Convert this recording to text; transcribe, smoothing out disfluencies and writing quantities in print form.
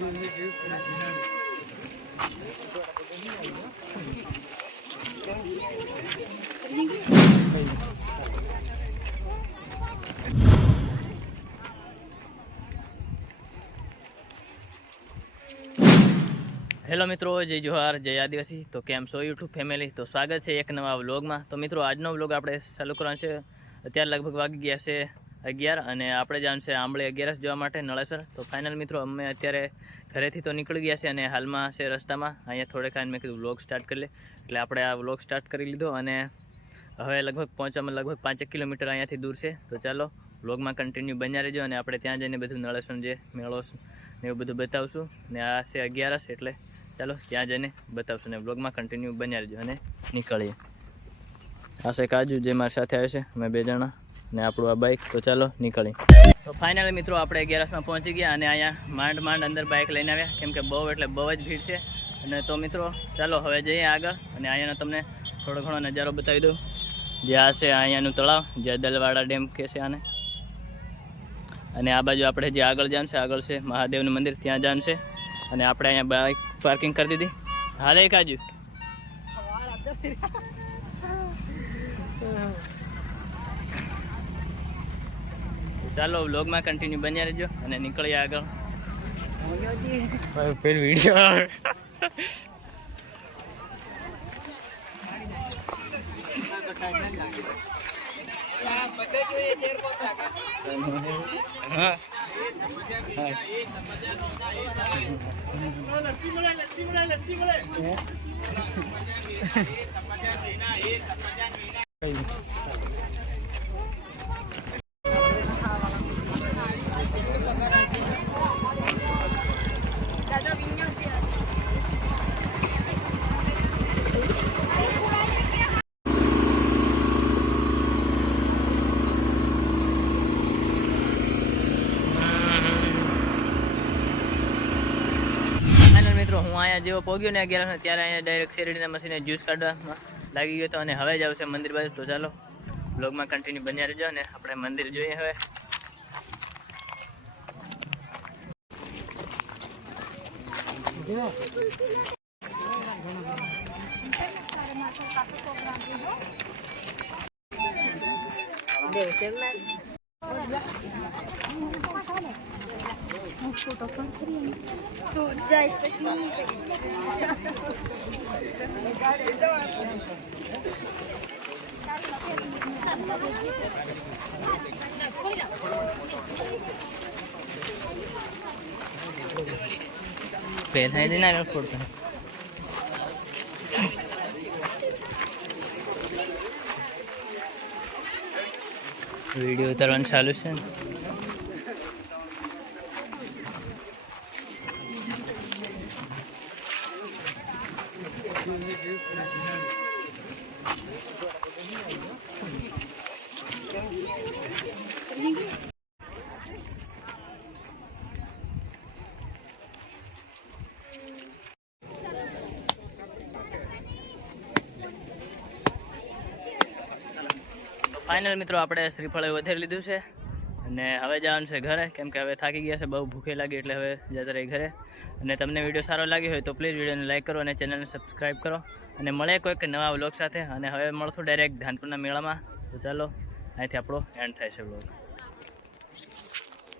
Hello મિત્રો, જય જોહાર, જય આદિવાસી। તો કેમ છો યુટ્યુબ ફેમિલી? તો સ્વાગત છે એક નવા વ્લોગમાં। તો મિત્રો આજનો વ્લોગ આપણે ચાલુ કરવાનો છે। અત્યારે લગભગ વાગી ગયા છે 11 અને આપણે જવાનું છે આંબળે 11 જોવા માટે નળેસર। તો ફાઇનલ મિત્રો અમે અત્યારે ઘરેથી તો નીકળી ગયા છે અને હાલમાં છે રસ્તામાં। અહીંયા થોડેક આને મેં કીધું વ્લોગ સ્ટાર્ટ કરી લે, એટલે આપણે આ વ્લોગ સ્ટાર્ટ કરી લીધો અને હવે લગભગ પહોંચવામાં લગભગ 5 કિલોમીટર અહીંયાથી દૂર છે। તો ચાલો વ્લોગમાં કન્ટિન્યુ બન્યા રહેજો અને આપણે ત્યાં જઈને બધું નળેસર જે મેળો ને એવું બધું બતાવશું। ને આ છે 11 એટલે ચાલો ત્યાં જઈને બતાવશું ને બ્લોગમાં કન્ટિન્યુ બન્યા રહેજો અને નીકળીએ। આ છે કાજુ જે મારી સાથે આવે છે, અમે 2 જણા ને આપણું આ બાઇક। તો ચાલો નીકળીએ। તો ફાઇનલી મિત્રો આપણે 11માં પહોંચી ગયા અને અહીંયા માંડ અંદર બાઇક લઈને આવ્યા, કેમ કે બહુ એટલે બહુ જ ભીડ છે। અને તો મિત્રો ચાલો હવે જઈએ આગળ અને અહીંયાનો તમને થોડો ઘણો નજારો બતાવી દઉં। જે આ છે અહીંયાનું તળાવ, જે દલવાડા ડેમ કહે છે આને। અને આ બાજુ આપણે જે આગળ જવાનું છે, આગળ છે મહાદેવનું મંદિર, ત્યાં જવાનું છે। અને આપણે અહીંયા બાઇક પાર્કિંગ કરી દીધી। હાલે કાજુ ચાલો વ્લોગમાં કન્ટિન્યુ બન્યા રહેજો અને નીકળીએ આગળ। ફિર વિડીયો હું અહીંયા જેવો પહોંચ્યો ને 11 ત્યારે અહીંયા ડાયરેક્ટ શેરડીના મશીને જ્યુસ કાઢવામાં લાગી ગયો હતો અને હવે જ આવશે મંદિર બાજુ। તો ચાલો બ્લોગમાં કન્ટિન્યુ બન્યા રહેજો અને આપણે મંદિર જોઈએ હવે। તો જાય પછી પહેલા દેના પડતા વિડીયો ઉતારવાનું ચાલુ છે ને। ફાઇનલ મિત્રો આપણે શ્રીફળ વધારી લીધું છે અને હવે જવાનું છે ઘરે, કેમ કે હવે થાકી ગયા છે, બહુ ભૂખે લાગી, એટલે હવે જતા રહી ઘરે। અને તમને વિડીયો સારો લાગ્યો હોય તો પ્લીઝ વિડીયોને લાઇક કરો અને ચેનલને સબસ્ક્રાઈબ કરો અને મળે કોઈક નવા વ્લોગ સાથે। અને હવે મળશું ડાયરેક્ટ ધાનપુરના મેળામાં। તો ચાલો અહીંથી આપણો એન્ડ થાય છે વ્લોગ।